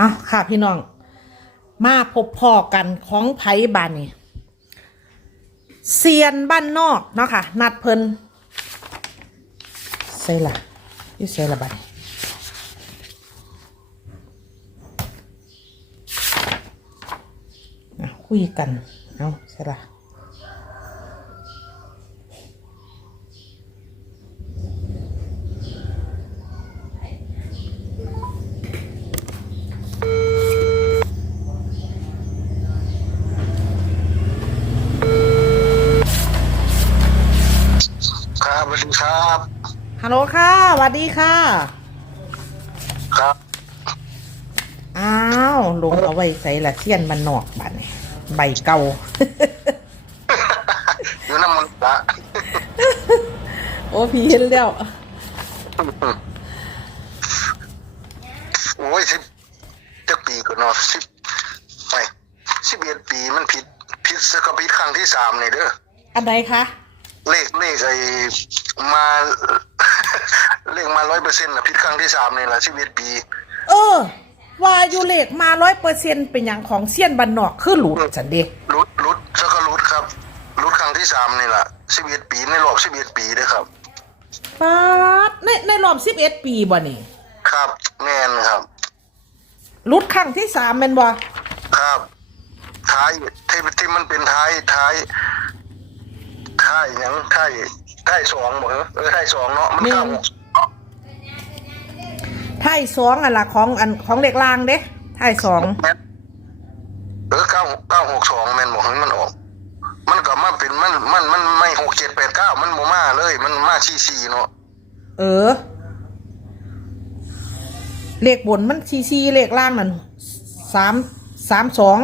อะค่ะพี่น้อง มาพบพ่อกันของไผ่บานนี่เซียนบ้านนอกเนาะค่ะ นัดเพิ่นใส่ละยี่ใส่ละบัดนี้อะคุยกัน เอาใส่ละ ครับสวัสดีครับ ฮัลโหลค่ะสวัสดีค่ะ ครับอ้าวลงเอาไว้ใส่ละเซียนบ้านนอกบัดนี้ใบเก่า อยู่น้ำมันละโอ้พี่เห็นแล้วโอ้ยสิบจะปีก็เนอะสิบไปสิบเอ็ดปีมันผิดผิดสกผิดครั้งที่สามนี่เด้ออันใดคะ เลขเลขไอ้มา เลขมาร้อยเปอร์เซ็นต์นะผิดครั้งที่สามนี่แหละสิบเอ็ดปี เออว่าอยู่เลขมาร้อยเปอร์เซ็นเป็นอย่างของเซียนบ้านนอกคือหลุดจันเดรุดรุดแล้วก็รุดครับรุดครั้งที่สามนี่แหละสิบเอ็ดปีในรอบสิบเอ็ดปีเด้อครับป๊าดในในรอบสิบเอ็ดปีบ่นี่ครับแม่นครับรุดครั้งที่สามแม่นบ่ครับท้ายที่ที่มันเป็นท้ายท้ายท้ายหยังท้ายท้ายสองบ่เหรอเออท้ายสองเนาะมันเข้าไทยสองอันละของอันของเลขล่างเด้ไทยสองเออเก้าเก้าหกสองแม่นบอกให้มันออก มันก็มาเป็นมันมันมันไม่หกเจ็ดแปดเก้ามันโมมาเลย มันมาชี้ชี้เนาะเออเลขบนมันซีซีเลขล่างนั่นสามสามสอง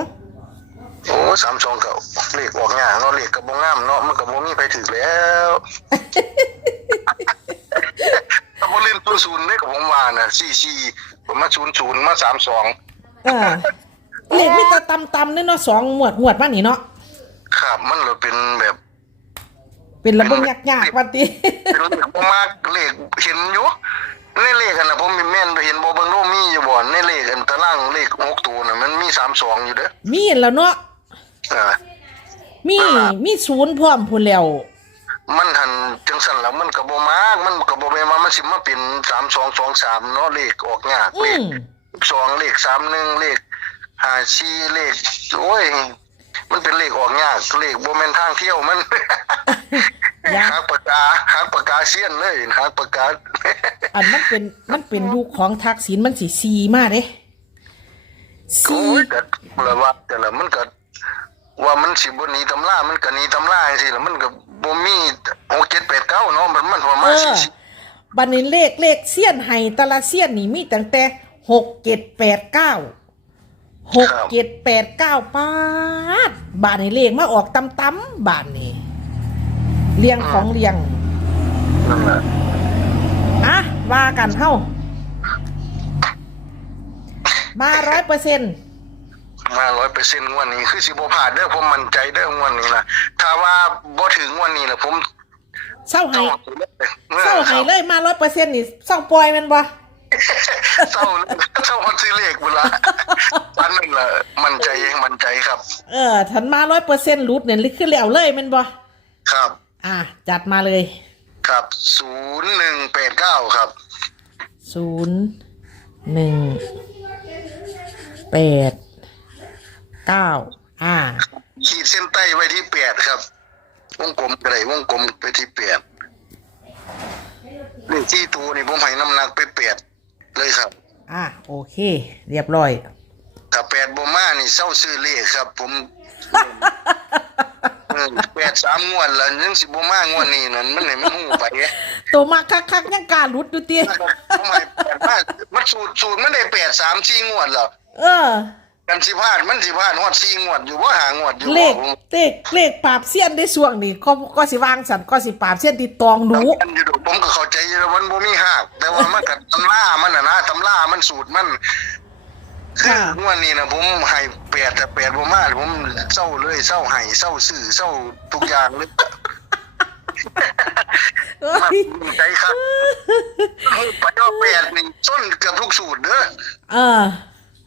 โอ้สามสองเก่าเลขออกง่ายเนาะเลขกับโบงามเนาะมันกับโบมีไปถึงแล้วถ้าโบเล่นศูนย์ศูนย์ได้กับผมว่าน่ะสี่สี่ผมมาศูนย์ศูนย์มาสามสองเออเลขมีแต่ตำตำเนี่ยเนาะสองหมวดหมวดมานี่เนาะครับมันเลยเป็นแบบเป็นระเบิดยากยากๆวันตีเป็นเลขบ่มากเลขเห็นอยู่ในเลขกันนะผมมีแม่นไปเห็นบ่เบิ่งโลกมีอยู่บ่ในเลขอันตารางเลขหกตัวน่ะมันมีสามสองอยู่เด้อมีแล้วเนาะอ่ามีมีศูนย์พร้อมพูนแล้ว มันหันจังสั่นแล้วมันก็บ่มาก มันก็บ่แม่นว่ามันสิมาเป็นสามสองสองสามเนาะเลขออกยากอืเลขมสองเลขสามหนึ่งเลขห้าสี่เลขโอ้ย มันเป็นเลขออกยากเลขบ่แม่นทางเที่ยวมันยากหักปากกาหักปากกาเสี้ยนเลยหักปากกาอันมันเป็นมันเป็นยุคของทักษิณมันสีซีมาเด้ซีโอ้ยแต่ละว่าแต่ละมันก็ว่ามันสิบ่หนีตำรามันก็หนีตำราจังซี่ล่ะมันก็ บ่มี6 7 8 9เนาะมันมันประเอมาณอ40บันนี้เลขเลขเสี้ยนไห้แตะละเสี้ยนนี่มีตั้งแต่หกเจ็ดแปดเก้าหกเจ็ดแปดเก้าปาดบานนี้เลขมาออกตำตำๆบานนี้เรียงของเรียงนั่นแหละอะว่ากันเฮ้ามาร้อยเปอร์เซ็นต์ มา100%งวดนี้คือสิบ่พลาดเด้อผมมั่นใจเด้องวดนี้นะถ้าว่าบ่ถึงงวดนี้ล่ะผมเศร้าไห้ต้องเศร้าไห้เลยมาร้อยเปอร์เซ็นต์นี่เศร้าปล่อยแมันบ่เศร้าเศร้าคนซื้อเลขเวลาอันนั้นล่ะมั่นใจมั่นใจครับ เออถันมาร้อยเปอร์เซ็นต์รูดเนี่ยขึ้นแล้วเลยแมันบ่ครับ อะจัดมาเลยครับ0189ครับศูนย์หนึ่งแปด เก้าอ่า ขีดเส้นใต้ไว้ที่แปดครับ วงกลมอะไรวงกลมไปที่แปดเลขที่ตัวนี่ผมให้น้ำหนักไปแปดเลยครับ อะโอเค เรียบร้อย ถ้าแปดบ่มานี่เศร้าซื้อเลขครับ ผมเออแปดสามงวดแล้วยังสิบ่มางวดนี้นั่นมันไหนมันหูไปเนี่ยตัวมาคักๆยังการรุดดูเตี้ยผมให้แปดมามันสูตรสูตรมันได้แปดสามสี่งวดแล้วเออ กันสิพลาดมันสิพลาดฮอดสี่งวดอยู่ว่าหางวดอยู่เลบ่ขเลขเลขปราบเสี้ยนได้ส่วงนี่ก็ก็สิวางสันก็สิปราบเสี้ยนติดตองดูผมอยู่ดอกผมก็เข้าใจอยู่ว่ามันบ่มีหักแต่ว่ามันก็ตำรามันน่ะนะตำรามันสูตรมันค่ะงวดนี้นะผมให้แปดแต่แปดบ่มาผมเศร้าเลยเศร้าให้เศร้าซื่อเศร้าทุกอย่างเลยเอ้มันยใจครับไปเอาแปดนี่ส้นเกือบทุกสูตรเด้อ เออ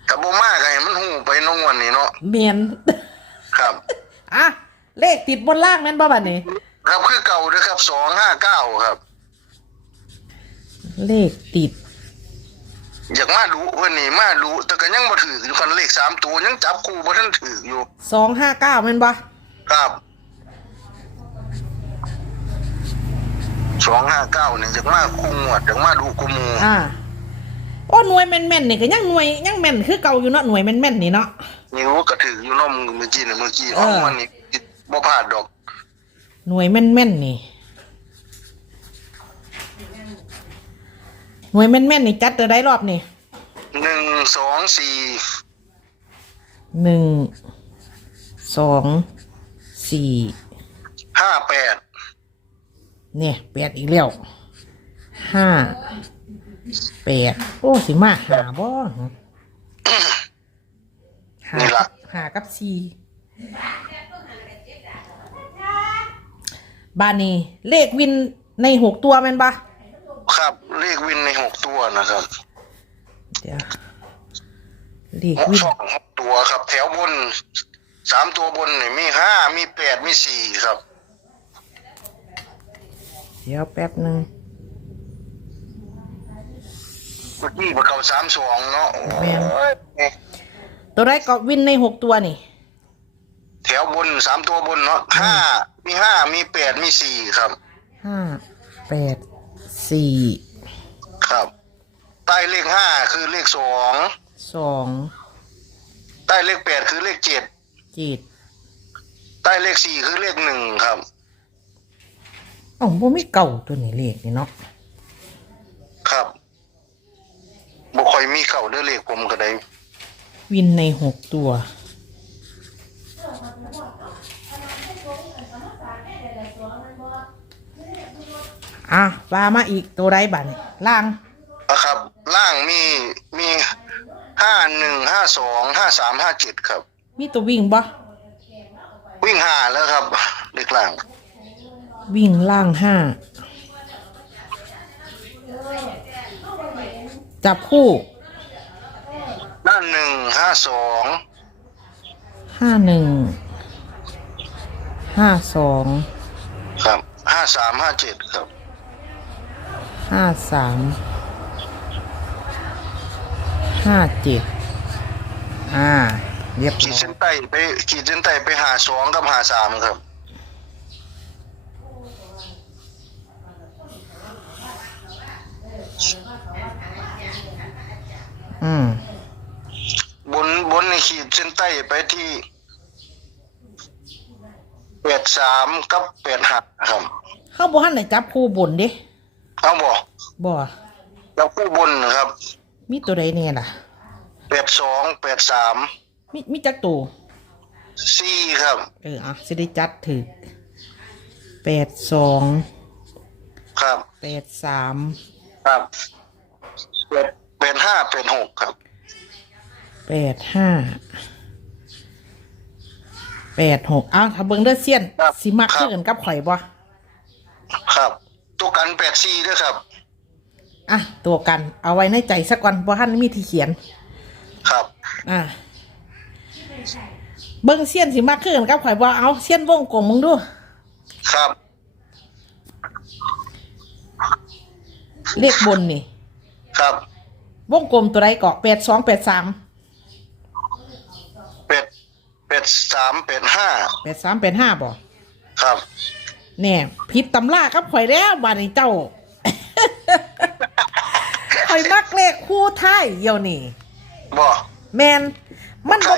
กับบ่มากให้มันหูไปน้องวันนี้เนาะเมียนครับอะเลขติดบนล่างแม่นบ่บัดนี้ ครับคือเก่าเด้อครับสองห้าเก้าครับ เลขติด อยากมาดูเพิ่นนี่มาดูแต่ก็ยังบ่ถืออยู่คันเลขสามตัวยังจับคู่บ่ทันถืออยู่สองห้าเก้าแม่นบ่ครับสองห้าเก้านี่อยากมาคู่งวดอยากมาดูกูหมูอ่า โอ้หน่วยแม่นๆนี่ก็ยังหน่วยยังแม่นคือเก่าอยู่เนาะหน่วยแม่นๆนี่เนาะนิ้วก็ถืออยู่เน้องเมื่อกี้น่ะเมื่อกี้เออเอามันนี่บ่พลาดดอกหน่วยแม่นๆนี่หน่วยแม่นๆนี่จัดตัวได้รอบนี่หนึ่งสองสี่หนึ่งสองสี่ห้าแปดเนี่ยแปดอีกแล้วห้า แปดโอ้สิมาหาบ่หานี่ละหากับสี่บานี่เลขวินในหกตัวแม่นปะครับเลขวินในหกตัวนะครับเดี๋ยวเลขหกวิน สองหกตัวครับ แถวบนสามตัวบนนี่มีห้ามีแปดมีสี่ครับ เดี๋ยวแป๊บหนึ่ง เมื่อกี้มันเข้าสามสองเนาะแม่น โอ้ยตัวไรก็วินในหกตัวนี่ แถวบนสามตัวบนเนาะห้ามีห้ามีแปดมีสี่ครับ ห้าแปดสี่ครับ ใต้เลขห้าคือเลขสองสองใต้เลขแปดคือเลขเจ็ดเจ็ดใต้เลขสี่คือเลขหนึ่งครับ อ๋อบ่ไม่เก่าตัวนี้เลขนี่เนาะ ครับบ่ ค่อยมีเก่าเด้อเลขผมก็ได้วินในหกตัว อะว่ามาอีกตัวไรบัตรล่างนะครับ ล่างมีมีห้าหนึ่งห้าสองห้าสามห้าเจ็ดครับ มีตัววิ่งบ่วิ่งหาแล้วครับเลขล่าง วิ่งล่างห้า จับคู่ด้านหนึ่งห้าสองห้าหนึ่งห้าสองครับห้าสามห้าเจ็ดครับห้าสามห้าเจ็ดอ่า เรียบขีร้ดอย เส้นใต้ไปขีดเส้นใต้ไปหาสองกับหาสามครับ อืม บนบนในขีดเส้นใต้ไปที่แปดสามกับแปดหักครับเข้าบ่หันไหนจับคู่บนเด้เอาบอกบ่แล้วคู่บนนะครับมีตัวใดเนี่ยล่ะ แปดสองแปดสามมีมีจักตัว สี่ครับเอออะสิได้จัดถือแปดสองครับ แปดสามครับแปดแป ดห้าแปดหกครับแปดห้าแปดหกอ้าวถ้าเบิ่งเด้อเซียนครับสิมักครับคือกันกับข่อยบ่ครับ ตัวกันแปดสี่ด้วยครับ อะ ตัวกันเอาไว้ในใจสักวันบ่ทันมีที่เขียน ครับ อะเบิ่งเซียนสิมักคือกันกับข่อยบ่เอาเซียนวงกลมมึงดู ครับ เลขบนนี่ครับ วงกลมตัวใดเกาะแปดสองแปดสามแปดแปดสามแปดห้าแปดสามแปดห้าบ่ครับแน่ผิดตำรากับข่อยแล้วบาดนี้เจ้า ข่อยมักเลขคู่ท้ายเดียวนี่บอกแมนมันใช่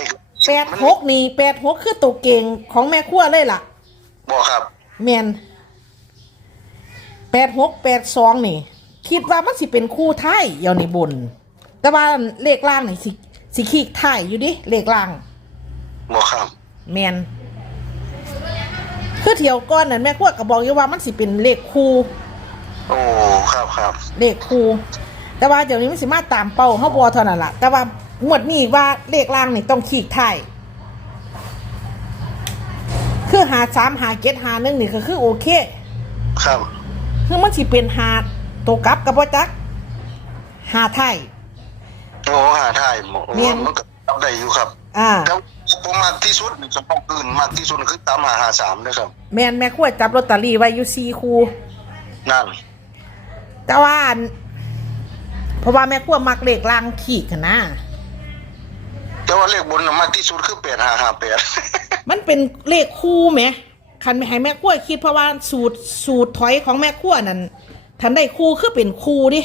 แปดหกนี่แปดหกคือตัวเก่งของแม่ขั้วเลยล่ะบอกครับ แมนแปดหกแปดสองนี่ คิดว่ามันสิเป็นคู่ท้ายเดียวนี่บน แต่ว่าเลขล่างนี่สิสิขีกท้ายอยู่ดิเลขล่างบอกครับ แมนคือเที่ยวก้อนนั่นแม่ขั้วก็บอกอยู่ว่ามันสิเป็นเลขคู่โอ้ครับครับเลขครูแต่ว่าเดี๋ยวนี้มันสิมาตามเป้าเขาบอเท่านั้นล่ะ แต่ว่างวดนี้ว่าเลขล่างนี่ต้องขีกไทายคือหาสามหาเก็ดหาหนึ่งนี่ก็คือโอเค ครับ คือมันสิเป็นหา ตัวกลับกับว่าจักหาไทายโอ้หาถ่ายหมอแม่นมันก็ทำได้อยู่ครับอ่า แต่ผมมากที่สุดนี่สำหรับอื่นมากที่สุดคือตามหาหาสามนะครับแม่นแม่ขั้วจับลอตเตอรี่ไว้อยู่สี่คู่ นั่นแต่ว่าอันเพราะว่าแม่ขั้วมักเลขลางขีกหั้นนะ แต่ว่าเลขบนน่ะมากที่สุดคือแปดหาหาแปด มันเป็นเลขคู่ไหมคันไม่ให้แม่ขั้วคิดเพราะว่าสูตรสูตรถอยของแม่ขั้วนั่น ทันได้คู่คือเป็นคู่ดิ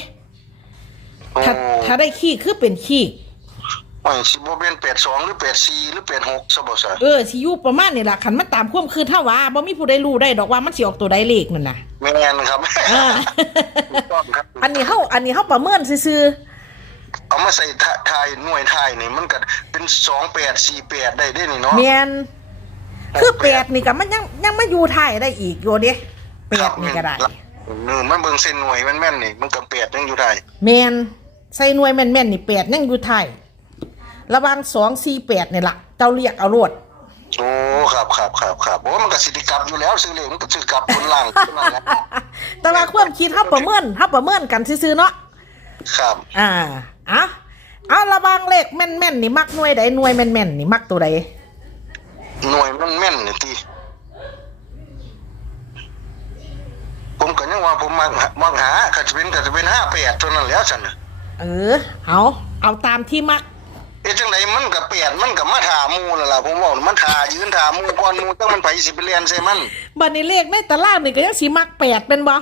โอ้ถ้าถ้าได้ขี้คือเป็นขี้โอ้ยสิบ่เป็นแปดสองหรือแปดสี่หรือแปดหกซะบ่ซะเออสิอยู่ประมาณนี่ล่ะคันมันตามความคือถ้าว่าบ่มีผู้ใดรู้ได้ดอกว่ามันสิออกตัวใดเลขนั่นน่ะแม่นครับอ่าถูกต้องครับอันนี้เฮาอันนี้เฮาประเมินซื่อเอามาใส่ทะทายหน่วยทายนี่มันก็เป็นสองแปดสี่แปดได้ด้วยนี่เนาะๆแม่นคือแปดนี่ก็มันยังยังมาอยู่ท้ายได้อีกอยู่เด้แปดนี่ก็ได้ เออมันเบิ่งเส้นหน่วยมันแม่นนี่มันก็แปดยังอยู่ได้แม่นใส่หน่วยแม่นๆนี่แปดยังอยู่ท้ายระหว่าง2 4 8นี่ล่ะเจ้าเรียกเอาโลด โอ้ครับครับครับครับโอ้มันก็สิได้กลับอยู่แล้วซื้อเลขมันก็ซื้อกลับบนล่างขึ้นมาแล้วแต่ว่าความคิดเฮาประเมินเฮาประเมินกันซื่อๆเนาะครับอ่าเอาเอาระวังเลขแม่นๆนี่มักหน่วยใดหน่วยแม่นๆนี่มักตัวใดหน่วยมันแม่นนี่ติ ผมก็ยังว่าผมมักหามักหาก็จะเป็นก็จะเป็นห้าแปดเท่านั้นแล้วฉันน่ะเออ เอาเอาตามที่มักเอ๊ะจังไดมันก็แปดมันก็มาถาหมูแล้วล่ะผมบอกมันถายืนถาหมูก่อนหมูต้องมันไปสิไปเรียนใส่มันบัดนี้เลขในตารางนี่ก็ยังสิมักแปดเป็นบ่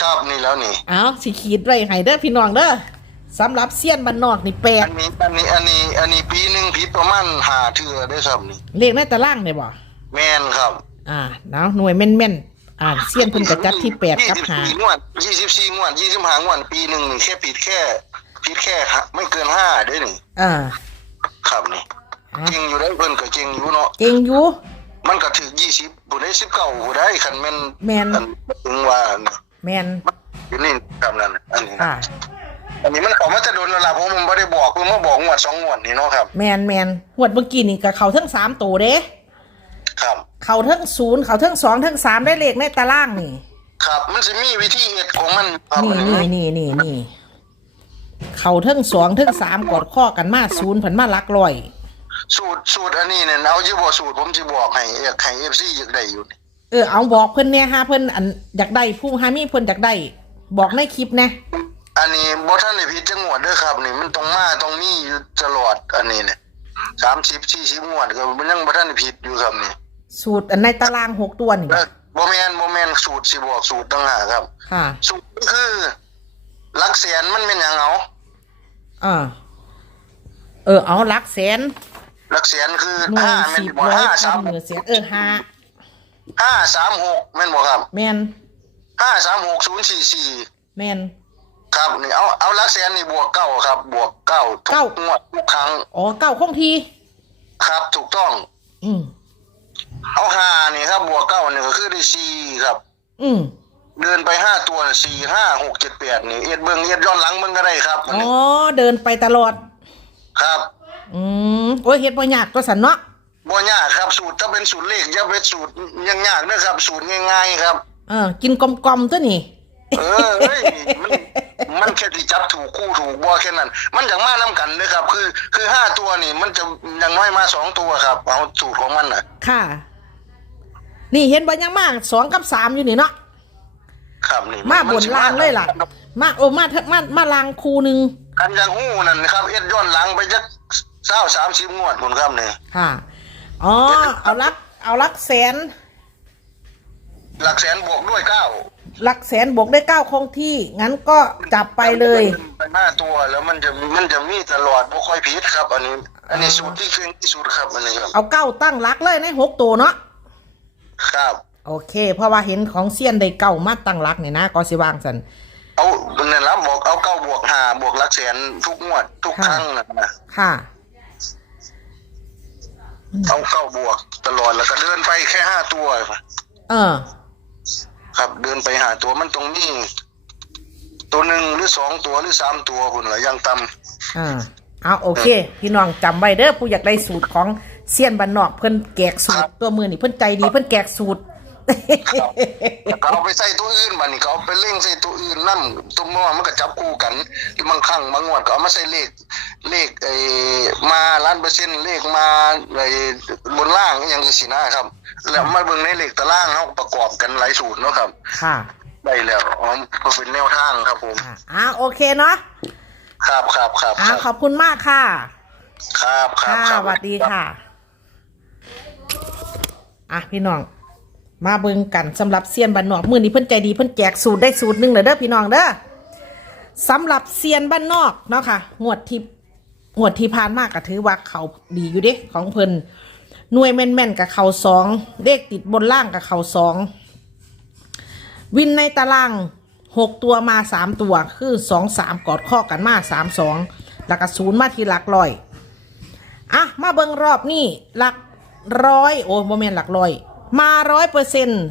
ครับนี่แล้วนี่เอาสิขีดไว้ให้เด้อพี่น้องเด้อสำหรับเซียนบ้านนอกนี่แปอัดนนี้อันนี้อันนี้อันนี้ปีหนึ่งผิดประมาณหาเทือได้ครับนี่เลขในตารางนี่บ่แม่นครับ อ่าเนาะหน่วยแม่นๆ อ่าเซียนเพิ่นก็จัดที่แปดกับหา24งวดยี่สิบสี่งวดยี่สิบห้างวดปีหนึ่งนี่แค่ผิดแค่ผิดแค่ฮะไม่เกินห้าได้หนึ่งอ่าครับนี่อะเก่งอยู่ได้เพิ่นก็เก่งอยู่เนาะเก่งอยู่ มันก็ถึงยี่สิบผู้ได้สิบเก้าผู้ได้คันแม่นแม่น อันถึงว่าน่ะแม่นอยู่นี่คำนั้นน่ะอันนี้นะอ่าอันนี้มันออกมาจะโดนแล้วล่ะผมมันไม่ได้บอกเพิ่งมาบอกงวดสองงวดนี่เนาะครับ แม่นแม่นหวดเมื่อกี้นี่ก็เข้าทั้งสามตัวเด้ ครับ เข้าทั้งศูนย์เข้าทั้งสองทั้งสามได้เลขในตารางนี่ ครับมันจะมีวิธีเฮ็ดของมันครับนี่อันนี่นี้นี่นี่นี่เขาเทิงสองเทิงสามกอดข้อกันมาศูนย์ผันมาหลักร้อย สูตรสูตรอันนี้เนี่ยเอาอยู่บ่สูตรผมสิบอกให้อยากให้ FC อยากได้อยู่นี่เออเอาบอกเพิ่นเนี่ยฮะเพิ่นอันอยากได้ผู้ฮามีเพิ่นอยากได้บอกในคลิปนะอันนี้บ่ทันได้ผิดจังหวัดเด้อครับนี่มันต้องมาต้องมีอยู่ตลอดอันนี้เนี่ย30 40งวดก็มันยังบ่ทันได้ผิดอยู่ครับนี่ สูตรอันในตารางหกตัวนี่แล้วบ่แม่นบ่แม่นสูตรสิบอกสูตรต่างหากครับ ค่ะ สูตรคือหลักแสนมันเป็นหยังเอาอ่าเออเอาหลักแสนหลักแสนคือหน่วย5แม่นสิบบ่ร้อย5พันหมื่นแสนเออห้า3 5 3 6แม่นบ่ครับแมน5 3 6 0 4 4แมนครับนี่เอาเอาหลักแสนนี่บวกเก้าครับ บวกเก้าทุเก้ากงวดทุกครั้งอ๋อเก้าคงที ครับถูกต้อง อืม เอาห้านี่ครับบวกเก้านี่ก็คือได้สี่ครับ อืมเดินไปห้าตัวสี่ห้าหกเจ็ดแปดนี่เอ็ดเบิ้งเอ็ดย้อนหลังเบิ้งก็ได้ครับอันอ๋อนี้เดินไปตลอด ครับ อืมโอ้ยเฮ็ดบ่ยากตัวสันเนาะบ่ยากครับสูตรถ้าเป็นสูตรเลขอย่าเป็นสูตรยังยากเด้อครับ สูตรง่ายๆครับเออกินกลมๆตัวนี่เออเฮ้ยมันมันแค่ที่จับถูกคู่ถูกบ่แค่นั้น มันอย่างมานํกันเลยครับ คือ คือห้าตัวนี่ มันจะอย่างน้อยมาสองตัวครับ เอาสูตรของมันน่ะ ค่ะ นี่เห็นบ่ยังมากสองกับสามอยู่นี่เนาะครับนี่มาบนล่างเลยล่ะ มาโอ้มาเถอะมามาลางคูหนึ่งกันยังหู้นั่นนะครับเอ็ดย้อนหลังไปจักเศร้าสามสิบงวดคุณครับนี่ค่ะอ๋อเอาลักเอาลักแสน หลักแสนบวกด้วยเก้าลักแสนบวกได้เก้าคงที่ งั้นก็จับไปเลยไปหน้าตัวแล้วมันจะมันจะมีตลอดบ่ค่อยผิดครับ อันนี้ อันนี้สูตรที่เคร่งที่สุดครับอันนี้ครับเอาเก้าตั้งลักเลยในหกตัวเนาะ ครับ โอเค เพราะว่าเห็นของเซียนได้เก้ามาตั้งลักเนี่ยนะก็สิวางสันเอาเนี่ยละบอกเอาเก้าบวกห้าบวกหลักแสนทุกงวดทุกครั้งนะนะค่ะ เอาเก้าบวกตลอดแล้วก็เดินไปแค่ห้าตัวเออ ครับเดินไปหาตัวมันตรงนี้ตัวหนึ่งหรือสองตัวหรือสามตัวคุณเหรอยังต่ำอ่าเอาโอเค พี่น้องจำไว้เด้อผู้อยากได้สูตรของ เซียนบันนอกเพิ่นแกกสูตรตัวมือนี่เพิ่นใจดีเพิ่นแกกสูตร ครับเขาเอาไปใส่ตัวอื่นบัดนี้เขาเอาไปเล่งใส่ตัวอื่นนั่นตัวมอมันก็จับคู่กันบางครั้งบางงวดก็เอามาใส่เลขเลขไอ้มาล้านเปอร์เซ็นต์เลขมาไอ้บนล่างอหย่างสินะครับ แล้วมาเบิ่งในเลขตารางเฮาประกอบกันหลายสูตรเนาะครับ ค่ะได้แล้วอ๋อก็เป็นแนวทางครับผมอะอ่าโอเคเนาะครับครับครับอ่าครับขอบคุณมากค่ะ ครับครับค่ะคสรับวัสดีค่ะ อะพี่น้อง มาเบิ่งกันสำหรับเซียนบ้านนอก มือนี้เพิ่นใจดีเพิ่นแจกสูตรได้สูตรหนึ่งเลยเด้อพี่น้องเด้อสำหรับเซียนบ้านนอกเนาะค่ะงวดที่งวดที่ผ่านมากก็ถือว่าเขาดีอยู่เด้ของเพิ่นหน่วยแม่นๆกับเขาสองเลขติดบนล่างกับเขาสองวินในตารางหกตัวมาสามตัวคือสองสามกอดข้อกันมาสามสองแล้วก็ศูนย์มาที่หลักร้อย อะ มาเบิ่งรอบนี่หลัก ร้อยโอ้โมเมนหลักร้อย มาร้อยเปอร์เซ็นต์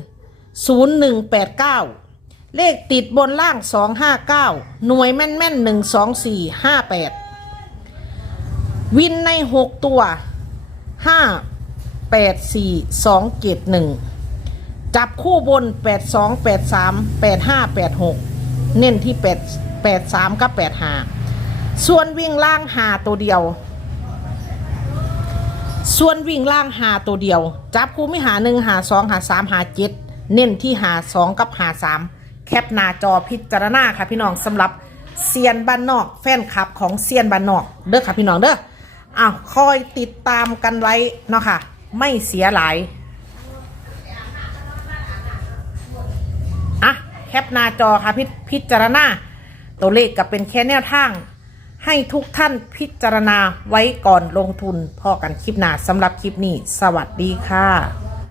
ศูนย์หนึ่งแปดเก้าเลขติดบนล่างสองห้าเก้าหน่วยแม่นแม่นหนึ่งสองสี่ห้าแปดวินในหกตัวห้าแปดสี่สองเจ็ดหนึ่งจับคู่บนแปดสองแปดสามแปดห้าแปดหกเน้นที่แปดแปดสามกับแปดห้าส่วนวิ่งล่างหาตัวเดียว ส่วนวิ่งล่างหาตัวเดียว จับคู่ไม่หาหนึ่งหาสองหาสามหาเจ็ดเน้นที่หาสองกับหาสามแคปหน้าจอพิจารณาค่ะพี่น้องสำหรับเซียนบ้านนอก แฟนคลับของเซียนบ้านนอกเด้อค่ะพี่น้องเด้ออ้าวคอยติดตามกันไว้เนาะค่ะ ไม่เสียหลายอะแคปหน้าจอค่ะพิพจารณาตัวเลขก็เป็นแค่แนวทาง ให้ทุกท่านพิจารณาไว้ก่อนลงทุนพอกันคลิปหน้าสำหรับคลิปนี้ สวัสดีค่ะ